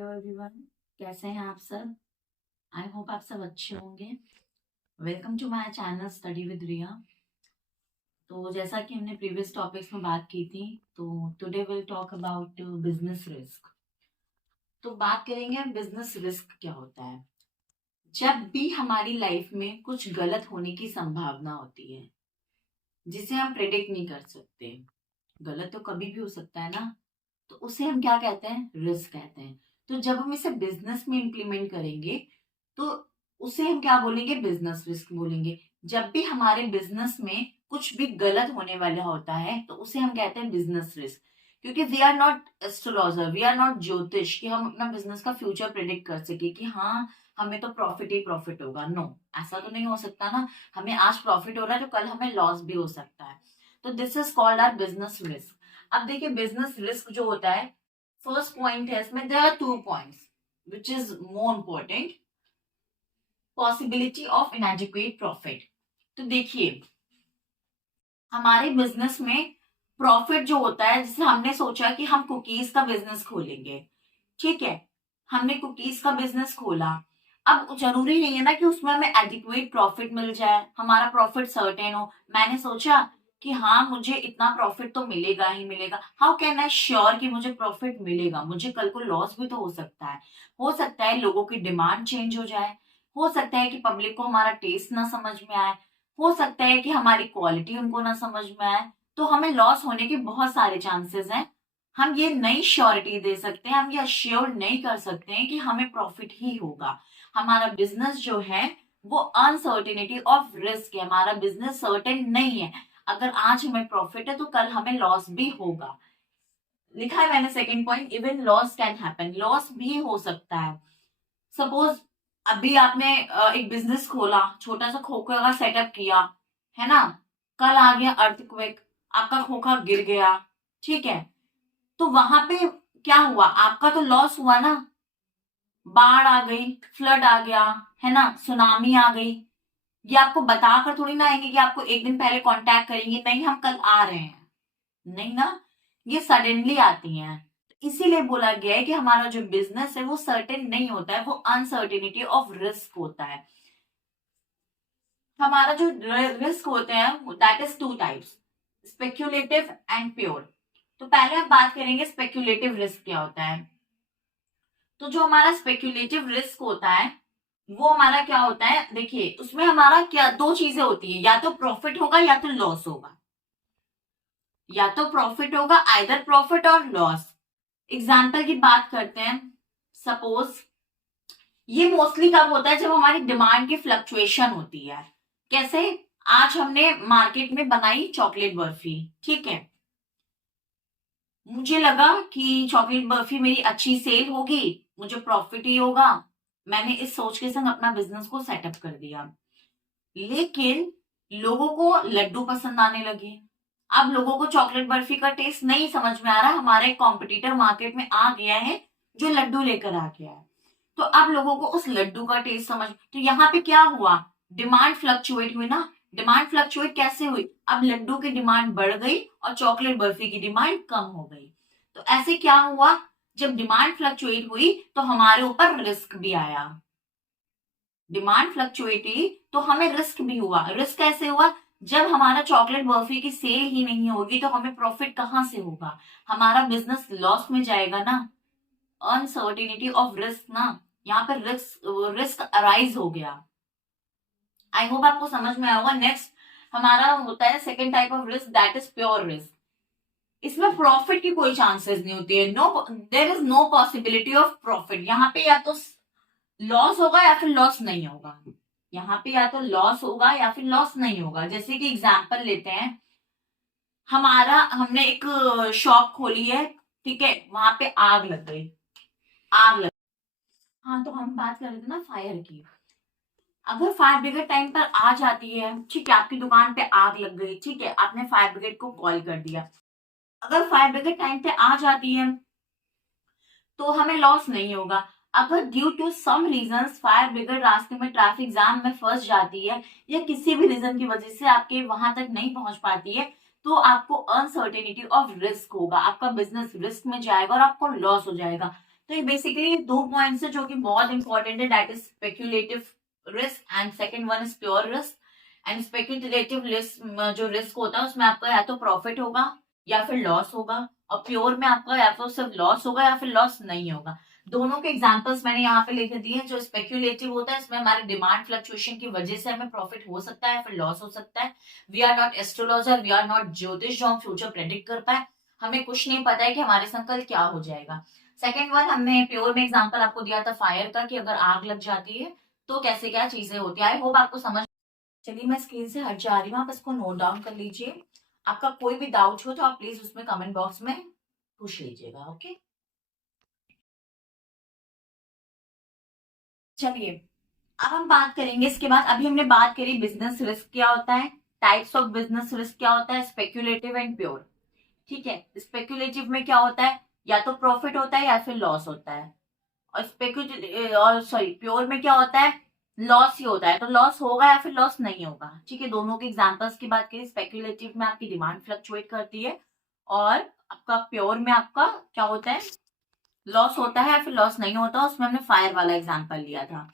Hello everyone, कैसे हैं आप सब। आई होप आप सब अच्छे होंगे। Welcome to my channel study with Riya. तो जैसा कि हमने प्रीवियस टॉपिक्स में बात की थी, तो today will talk about business risk. तो बात करेंगे बिजनेस रिस्क क्या होता है। जब भी हमारी लाइफ में कुछ गलत होने की संभावना होती है जिसे हम प्रिडिक्ट नहीं कर सकते, गलत तो कभी भी हो सकता है ना, तो उसे हम क्या कहते हैं, रिस्क कहते हैं। तो जब हम इसे बिजनेस में इंप्लीमेंट करेंगे तो उसे हम क्या बोलेंगे, बिजनेस रिस्क बोलेंगे। जब भी हमारे बिजनेस में कुछ भी गलत होने वाला होता है तो उसे हम कहते हैं बिजनेस रिस्क। क्योंकि we are not astrologer, we are not ज्योतिष कि हम अपना बिजनेस का फ्यूचर प्रिडिक्ट कर सके कि हाँ हमें तो प्रॉफिट ही प्रॉफिट होगा। नो, ऐसा तो नहीं हो सकता ना। हमें आज प्रॉफिट हो रहा है तो कल हमें लॉस भी हो सकता है। तो this is called our business risk. अब देखिए बिजनेस रिस्क जो होता है, फर्स्ट पॉइंट है इसमें, there are 2 points which is more important. Possibility of inadequate profit. तो देखिए हमारे बिजनेस में प्रॉफिट जो होता है, जैसे हमने सोचा कि हम कुकीज का बिजनेस खोलेंगे, ठीक है, हमने कुकीज का बिजनेस खोला। अब जरूरी नहीं है ना कि उसमें हमें एडिक्वेट प्रॉफिट मिल जाए, हमारा प्रॉफिट सर्टेन हो। मैंने सोचा कि हाँ मुझे इतना प्रॉफिट तो मिलेगा ही मिलेगा। हाउ कैन आई श्योर कि मुझे प्रॉफिट मिलेगा, मुझे कल को लॉस भी तो हो सकता है। हो सकता है लोगों की डिमांड चेंज हो जाए, हो सकता है कि पब्लिक को हमारा टेस्ट ना समझ में आए, हो सकता है कि हमारी क्वालिटी उनको ना समझ में आए। तो हमें लॉस होने के बहुत सारे चांसेस हैं। हम ये नई श्योरिटी दे सकते हैं, हम ये अश्योर नहीं कर सकते हैं कि हमें प्रॉफिट ही होगा। हमारा बिजनेस जो है वो अनसर्टेनिटी ऑफ रिस्क है, हमारा बिजनेस सर्टेन नहीं है। अगर आज हमें प्रॉफिट है तो कल हमें लॉस भी होगा। लिखा है मैंने second point, even loss can happen, loss भी हो सकता है। सपोज अभी आपने एक बिजनेस खोला, छोटा सा खोखा का सेटअप किया, है ना, कल आ गया अर्थक्वेक, आपका खोखा गिर गया, ठीक है, तो वहां पे क्या हुआ, आपका तो लॉस हुआ ना। बाढ़ आ गई, फ्लड आ गया, है ना, सुनामी आ गई। ये आपको बताकर थोड़ी ना आएंगे कि आपको एक दिन पहले कांटेक्ट करेंगे, नहीं हम कल आ रहे हैं, नहीं ना, ये सडनली आती हैं। इसीलिए बोला गया है कि हमारा जो बिजनेस है वो सर्टेन नहीं होता है, वो अनसर्टेनिटी ऑफ रिस्क होता है। हमारा जो रिस्क होते हैं that is 2 types, speculative and pure. तो पहले हम बात करेंगे स्पेक्यूलेटिव रिस्क क्या होता है। तो जो हमारा स्पेक्यूलेटिव रिस्क होता है वो हमारा क्या होता है, देखिए उसमें हमारा क्या 2 चीजें होती है, या तो प्रॉफिट होगा या तो लॉस होगा, या तो प्रॉफिट होगा, आइदर प्रॉफिट और लॉस। एग्जाम्पल की बात करते हैं, सपोज ये मोस्टली कब होता है, जब हमारी डिमांड की फ्लक्चुएशन होती है। कैसे, आज हमने मार्केट में बनाई चॉकलेट बर्फी, ठीक है, मुझे लगा कि चॉकलेट बर्फी मेरी अच्छी सेल होगी, मुझे प्रॉफिट ही होगा। मैंने इस सोच के संग अपना बिजनेस को सेटअप कर दिया। लेकिन लोगों को लड्डू पसंद आने लगे। अब लोगों को चॉकलेट बर्फी का टेस्ट नहीं समझ में आ रहा, हमारा एक कॉम्पिटिटर मार्केट में आ गया है जो लड्डू लेकर आ गया है। तो अब लोगों को उस लड्डू का टेस्ट समझ, तो यहाँ पे क्या हुआ, डिमांड फ्लक्चुएट हुई ना। डिमांड फ्लक्चुएट कैसे हुई, अब लड्डू की डिमांड बढ़ गई और चॉकलेट बर्फी की डिमांड कम हो गई। तो ऐसे क्या हुआ, जब डिमांड फ्लक्चुएट हुई तो हमारे ऊपर रिस्क भी आया। डिमांड फ्लक्चुएट हुई तो हमें रिस्क भी हुआ। रिस्क कैसे हुआ, जब हमारा चॉकलेट बर्फी की सेल ही नहीं होगी तो हमें प्रॉफिट कहां से होगा, हमारा बिजनेस लॉस में जाएगा ना। अनसर्टिनिटी ऑफ रिस्क ना, यहाँ पे रिस्क रिस्क अराइज हो गया। आई होप आपको समझ में आया होगा। नेक्स्ट हमारा होता है second type of risk, that is pure risk. इसमें प्रॉफिट की कोई चांसेस नहीं होती है, no, there is no possibility of profit. यहाँ पे या तो लॉस होगा या फिर लॉस नहीं होगा, यहाँ पे या तो लॉस होगा या फिर लॉस नहीं होगा। जैसे कि एग्जांपल लेते हैं, हमने एक शॉप खोली है, ठीक है, वहां पे आग लग गई, आग लग, हाँ तो हम बात कर रहे थे ना फायर की। अगर फायर ब्रिगेड टाइम पर आ जाती है, ठीक है, आपकी दुकान पे आग लग गई, ठीक है, आपने फायर ब्रिगेड को कॉल कर दिया, अगर फायर ब्रिगेड टाइम पे आ जाती है तो हमें लॉस नहीं होगा। अगर due to some reasons fire brigade रास्ते में ट्रैफिक जाम में फंस जाती है या किसी भी रीजन की वजह से आपके वहां तक नहीं पहुंच पाती है, तो आपको अनसर्टेनिटी ऑफ रिस्क होगा, आपका बिजनेस रिस्क में जाएगा और आपको लॉस हो जाएगा। तो ये बेसिकली दो पॉइंट्स है जो कि बहुत इंपॉर्टेंट है, that is speculative risk and second one is pure risk. And speculative risk जो रिस्क होता है उसमें आपका या तो प्रॉफिट होगा या फिर लॉस होगा, और प्योर में आपका या तो सिर्फ लॉस होगा या फिर लॉस नहीं होगा। दोनों के एग्जांपल्स मैंने यहाँ पे लिख दिए। जो स्पेक्यूलेटिव होता है इसमें हमारे डिमांड फ्लक्चुएशन की वजह से हमें प्रॉफिट हो सकता है फिर लॉस हो सकता है। We are not astrologer, we are not ज्योतिष जो हम फ्यूचर प्रेडिक्ट कर पाए, हमें कुछ नहीं पता है कि हमारे संग कल क्या हो जाएगा। सेकेंड वन हमने प्योर में एग्जाम्पल आपको दिया था फायर का, कि अगर आग लग जाती है तो कैसे क्या चीजें होती है। आई होप आपको समझ। चलिए मैं स्क्रीन से हट जा रही हूँ, आप इसको नोट डाउन कर लीजिए। आपका कोई भी डाउट हो तो आप प्लीज उसमें कमेंट बॉक्स में पूछ लीजिएगा। ओके, चलिए अब हम बात करेंगे इसके बाद। अभी हमने बात करी बिजनेस रिस्क क्या होता है, टाइप्स ऑफ बिजनेस रिस्क क्या होता है, स्पेक्यूलेटिव एंड प्योर। ठीक है, स्पेक्यूलेटिव में क्या होता है, या तो प्रॉफिट होता है या फिर लॉस होता है। और स्पेक्यूलेटिव और सॉरी प्योर में क्या होता है, लॉस ही होता है। तो लॉस होगा या फिर लॉस नहीं होगा। ठीक है, दोनों के एग्जांपल्स की बात करें, स्पेक्यूलेटिव में आपकी डिमांड फ्लक्चुएट करती है और आपका प्योर में आपका क्या होता है, लॉस होता है या फिर लॉस नहीं होता। उसमें हमने फायर वाला एग्जांपल लिया था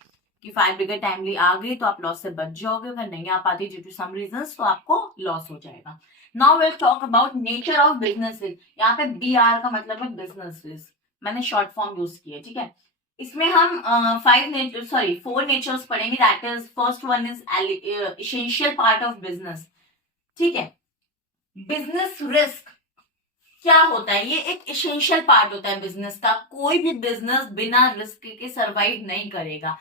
कि फायर ब्रिगेड टाइमली आ गई तो आप लॉस से बच जाओगे, अगर नहीं आ पाती ड्यू टू सम रीजंस तो आपको लॉस हो जाएगा। Now will talk about nature of business risk. यहाँ पे BR का मतलब है बिजनेस रिस्क, मैंने शॉर्ट फॉर्म यूज किया। ठीक है, इसमें हम 4 नेचर्स पढ़ेंगे। That is first one is essential part of business. ठीक है, बिजनेस रिस्क क्या होता है, ये एक एसेंशियल पार्ट होता है बिजनेस का। कोई भी बिजनेस बिना रिस्क के सरवाइव नहीं करेगा।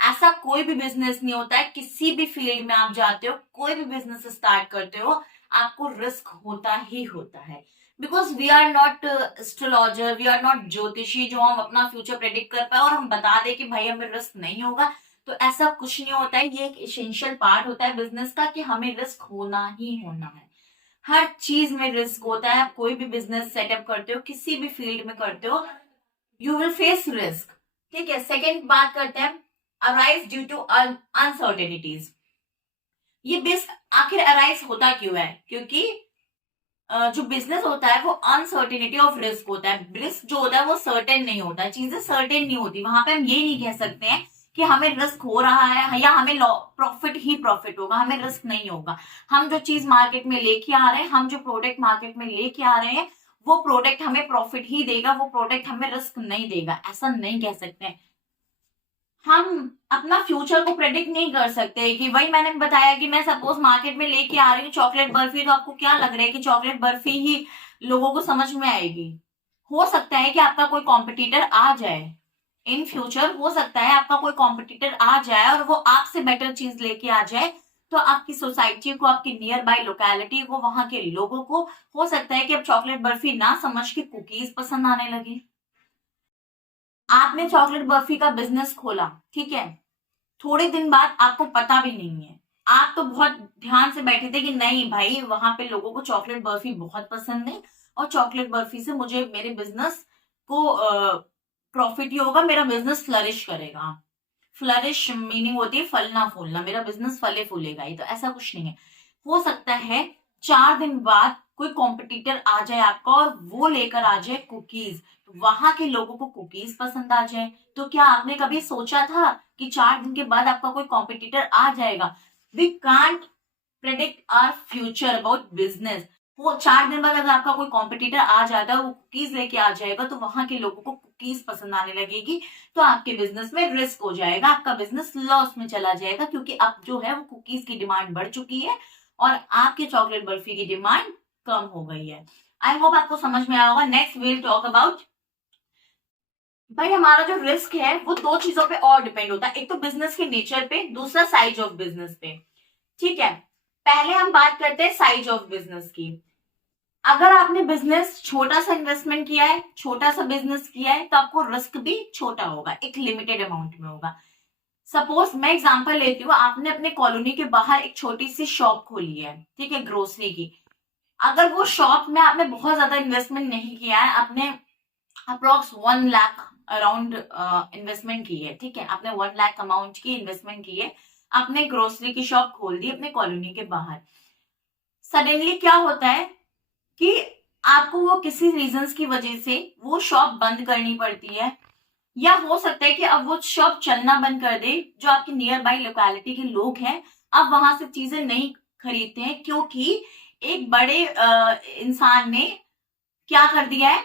ऐसा कोई भी बिजनेस नहीं होता है, किसी भी फील्ड में आप जाते हो, कोई भी बिजनेस स्टार्ट करते हो, आपको रिस्क होता ही होता है। Because we are not astrologer, we are not ज्योतिषी जो हम अपना फ्यूचर प्रेडिक्ट कर पाए और हम बता दे कि भाई हमें रिस्क नहीं होगा। तो ऐसा कुछ नहीं होता है, ये एक एसेंशियल पार्ट होता है बिजनेस का कि हमें रिस्क होना ही होना है। हर चीज में रिस्क होता है। आप कोई भी बिजनेस सेटअप करते हो, किसी भी फील्ड में करते हो, यू विल फेस रिस्क। ठीक है, सेकेंड बात करते हैं, अराइज ड्यू टू अनसर्टेनिटीज। ये रिस्क आखिर अराइज होता क्यों है, क्योंकि जो बिजनेस होता है वो अनसर्टेनिटी ऑफ रिस्क होता है। रिस्क जो होता है वो सर्टेन नहीं होता है, चीजें सर्टेन नहीं होती। वहां पे हम ये नहीं कह सकते हैं कि हमें रिस्क हो रहा है या हमें प्रॉफिट ही प्रॉफिट होगा, हमें रिस्क नहीं होगा। हम जो चीज मार्केट में लेके आ रहे हैं, हम जो प्रोडक्ट मार्केट में लेके आ रहे हैं, वो प्रोडक्ट हमें प्रॉफिट ही देगा, वो प्रोडक्ट हमें रिस्क नहीं देगा, ऐसा नहीं कह सकते हैं। हम अपना फ्यूचर को प्रेडिक्ट नहीं कर सकते कि वही मैंने बताया कि मैं सपोज मार्केट में लेके आ रही हूँ चॉकलेट बर्फी, तो आपको क्या लग रहा है कि चॉकलेट बर्फी ही लोगों को समझ में आएगी। हो सकता है कि आपका कोई कॉम्पिटिटर आ जाए इन फ्यूचर, हो सकता है आपका कोई कॉम्पिटिटर आ जाए और वो आपसे बेटर चीज लेके आ जाए, तो आपकी सोसाइटी को, आपकी नियर बाय लोकेलिटी को, वहां के लोगों को हो सकता है कि अब चॉकलेट बर्फी ना समझ के कुकीज पसंद आने लगे। आपने चॉकलेट बर्फी का बिजनेस खोला, ठीक है, थोड़े दिन बाद आपको पता भी नहीं है, आप तो बहुत ध्यान से बैठे थे कि नहीं भाई वहां पे लोगों को चॉकलेट बर्फी बहुत पसंद है और चॉकलेट बर्फी से मुझे मेरे बिजनेस को प्रॉफिट ही होगा, मेरा बिजनेस फ्लरिश करेगा। फ्लरिश मीनिंग होती है फलना फूलना, मेरा बिजनेस फले फूलेगा ही। तो ऐसा कुछ नहीं है। हो सकता है 4 दिन बाद कोई कॉम्पिटिटर आ जाए आपका और वो लेकर आ जाए कुकीज, वहां के लोगों को कुकीज पसंद आ जाए। तो क्या आपने कभी सोचा था कि 4 दिन के बाद आपका कोई कॉम्पिटिटर आ जाएगा? We can't predict our future about business. वो 4 दिन बाद अगर आपका कोई कॉम्पिटिटर आ जाता है, वो कुकीज लेके आ जाएगा, तो वहां के लोगों को कुकीज पसंद आने लगेगी, तो आपके बिजनेस में रिस्क हो जाएगा, आपका बिजनेस लॉस में चला जाएगा, क्योंकि अब जो है वो कुकीज की डिमांड बढ़ चुकी है और आपके चॉकलेट बर्फी की डिमांड कम हो गई है। आई होप आपको समझ में आया होगा। नेक्स्ट विल टॉक अबाउट, भाई हमारा जो रिस्क है वो दो चीजों पे और डिपेंड होता है, एक तो बिजनेस के नेचर पे, दूसरा साइज ऑफ बिजनेस पे। ठीक है, पहले हम बात करते हैं साइज ऑफ बिजनेस की। अगर आपने बिजनेस छोटा सा इन्वेस्टमेंट किया है, छोटा सा बिजनेस किया है, तो आपको रिस्क भी छोटा होगा, एक लिमिटेड अमाउंट में होगा। सपोज मैं एग्जांपल लेती हूँ, आपने अपने कॉलोनी के बाहर एक छोटी सी शॉप खोली है, ठीक है, ग्रोसरी की। अगर वो शॉप में आपने बहुत ज्यादा इन्वेस्टमेंट नहीं किया है, आपने अप्रोक्स 1 लाख अराउंड इन्वेस्टमेंट की है, ठीक है, आपने 1 लाख अमाउंट की इन्वेस्टमेंट की है, आपने ग्रोसरी की शॉप खोल दी अपने कॉलोनी के बाहर। सडनली क्या होता है कि आपको वो किसी रीजंस की वजह से वो शॉप बंद करनी पड़ती है, या हो सकता है कि अब वो शॉप चलना बंद कर दे, जो आपके नियर बाई लोकेलिटी के लोग हैं अब वहां से चीजें नहीं खरीदते हैं, क्योंकि एक बड़े इंसान ने क्या कर दिया है,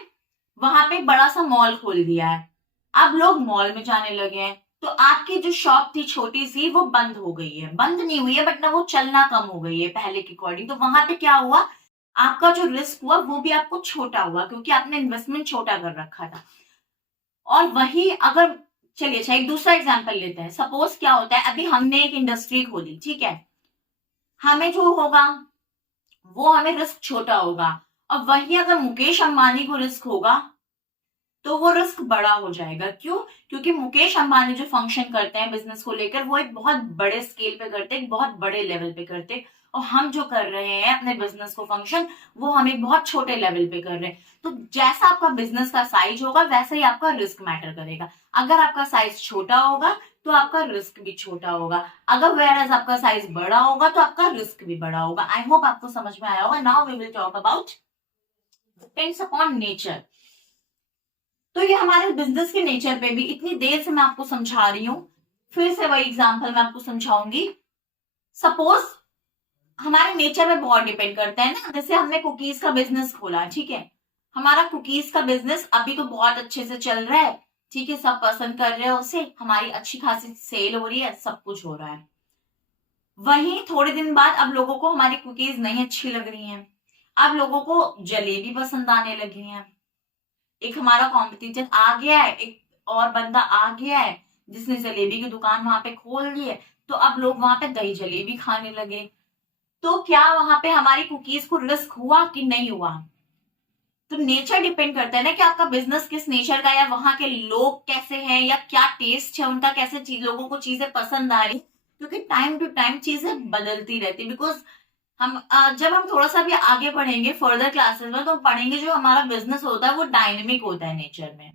वहां पे एक बड़ा सा मॉल खोल दिया है, अब लोग मॉल में जाने लगे हैं, तो आपकी जो शॉप थी छोटी सी वो बंद हो गई है, बंद नहीं हुई है बट ना वो चलना कम हो गई है पहले के अकॉर्डिंग। तो वहां पे क्या हुआ, आपका जो रिस्क हुआ वो भी आपको छोटा हुआ, क्योंकि आपने इन्वेस्टमेंट छोटा कर रखा था। और वही अगर, चलिए अच्छा एक दूसरा एग्जांपल लेते हैं। सपोज क्या होता है, अभी हमने एक इंडस्ट्री खोली, ठीक है, हमें जो होगा वो हमें रिस्क छोटा होगा, और वही अगर मुकेश अंबानी को रिस्क होगा तो वो रिस्क बड़ा हो जाएगा। क्यों? क्योंकि मुकेश अंबानी जो फंक्शन करते हैं बिजनेस को लेकर वो एक बहुत बड़े स्केल पे करते हैं, एक बहुत बड़े लेवल पे करते हैं, और हम जो कर रहे हैं अपने बिजनेस को फंक्शन वो हम एक बहुत छोटे लेवल पे कर रहे हैं। तो जैसा आपका बिजनेस का साइज होगा वैसा ही आपका रिस्क मैटर करेगा। अगर आपका साइज छोटा होगा तो आपका रिस्क भी छोटा होगा, अगर वेयर आपका साइज बड़ा होगा तो आपका रिस्क भी बड़ा होगा। आई होप आपको समझ में आया होगा। Now we will talk about depends upon nature. तो ये हमारे बिजनेस के नेचर पे भी इतनी देर से मैं आपको समझा रही हूँ, फिर से वही एग्जांपल मैं आपको समझाऊंगी। सपोज हमारे नेचर में बहुत डिपेंड करता है ना, जैसे हमने कुकीज का बिजनेस खोला, ठीक है, हमारा कुकीज का बिजनेस अभी तो बहुत अच्छे से चल रहा है, ठीक है, सब पसंद कर रहे हैं उसे, हमारी अच्छी खासी सेल हो रही है, सब कुछ हो रहा है। वहीं थोड़े दिन बाद अब लोगों को हमारी कुकीज नहीं अच्छी लग रही हैं, अब लोगों को जलेबी पसंद आने लगी है, एक हमारा कॉम्पिटिटर आ गया है, एक और बंदा आ गया है जिसने जलेबी की दुकान वहां पे खोल ली है, तो अब लोग वहां पे दही जलेबी खाने लगे। तो क्या वहां पे हमारी कुकीज को रिस्क हुआ कि नहीं हुआ? तो नेचर डिपेंड करता है ना कि आपका बिजनेस किस नेचर का, या वहां के लोग कैसे हैं, या क्या टेस्ट है उनका, कैसे लोगों को चीजें पसंद आ रही, क्योंकि टाइम टू टाइम चीजें बदलती रहती। बिकॉज हम जब हम थोड़ा सा भी आगे पढ़ेंगे फर्दर क्लासेस में तो हम पढ़ेंगे जो हमारा बिजनेस होता है वो डायनेमिक होता है नेचर में,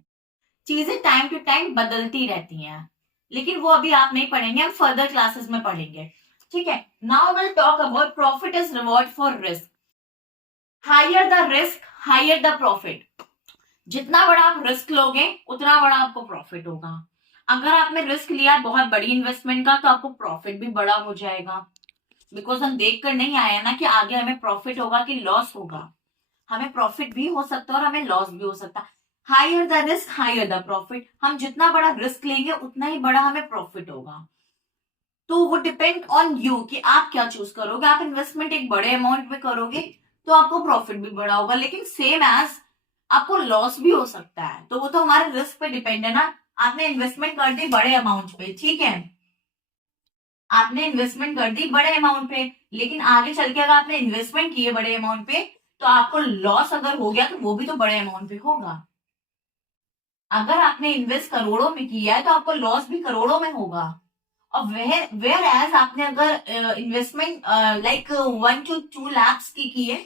चीजें टाइम टू टाइम बदलती रहती हैं, लेकिन वो अभी आप नहीं पढ़ेंगे, हम फर्दर क्लासेस में पढ़ेंगे। ठीक है, now will talk about profit is reward for risk. Higher the risk higher the profit. जितना बड़ा आप रिस्क लोगे उतना बड़ा आपको प्रॉफिट होगा। अगर आपने रिस्क लिया बहुत बड़ी इन्वेस्टमेंट का तो आपको प्रॉफिट भी बड़ा हो जाएगा, बिकॉज हम देख कर नहीं आए ना कि आगे हमें प्रॉफिट होगा कि लॉस होगा। हमें प्रॉफिट भी हो सकता है और हमें लॉस भी हो सकता है। Higher the risk higher the profit, हम जितना बड़ा रिस्क लेंगे उतना ही बड़ा हमें प्रॉफिट होगा। तो वो डिपेंड ऑन यू कि आप क्या चूज करोगे। आप इन्वेस्टमेंट एक बड़े अमाउंट में करोगे तो आपको प्रॉफिट भी बड़ा होगा, लेकिन सेम एज आपको लॉस भी हो सकता है, तो वो तो हमारे रिस्क पे डिपेंड है ना। आपने इन्वेस्टमेंट कर दी बड़े अमाउंट पे, ठीक है, आपने इन्वेस्टमेंट कर दी बड़े अमाउंट पे, लेकिन आगे चल के अगर आपने इन्वेस्टमेंट किए बड़े अमाउंट पे तो आपको लॉस अगर हो गया तो वो भी तो बड़े अमाउंट पे होगा। अगर आपने इन्वेस्ट करोड़ों में किया है तो आपको लॉस भी करोड़ों में होगा। और वेयर एज आपने अगर इन्वेस्टमेंट लाइक 1 to 2 lakhs की है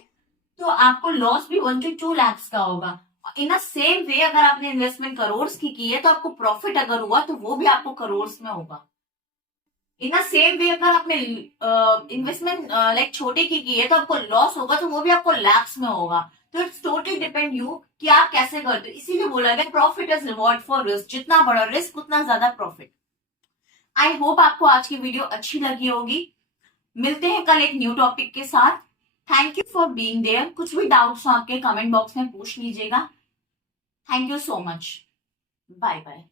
तो आपको लॉस भी 1 to 2 lakhs का होगा। इन अ सेम वे अगर आपने इन्वेस्टमेंट करोड़ की है तो आपको प्रॉफिट अगर हुआ तो वो भी आपको करोड़ में होगा। इन अ सेम वे अगर आपने इन्वेस्टमेंट लाइक छोटे की है तो आपको लॉस होगा तो वो भी आपको लैक्स में होगा। तो इट्स टोटली डिपेंड यू कि आप कैसे करते हो। इसीलिए बोला गया profit is reward for risk, जितना बड़ा रिस्क उतना ज्यादा प्रॉफिट। आई होप आपको आज की वीडियो अच्छी लगी होगी। मिलते हैं कल एक न्यू टॉपिक के साथ। Thank you for being there. कुछ भी डाउट्स हो आपके कमेंट बॉक्स में पूछ लीजिएगा। Thank you so much. Bye bye.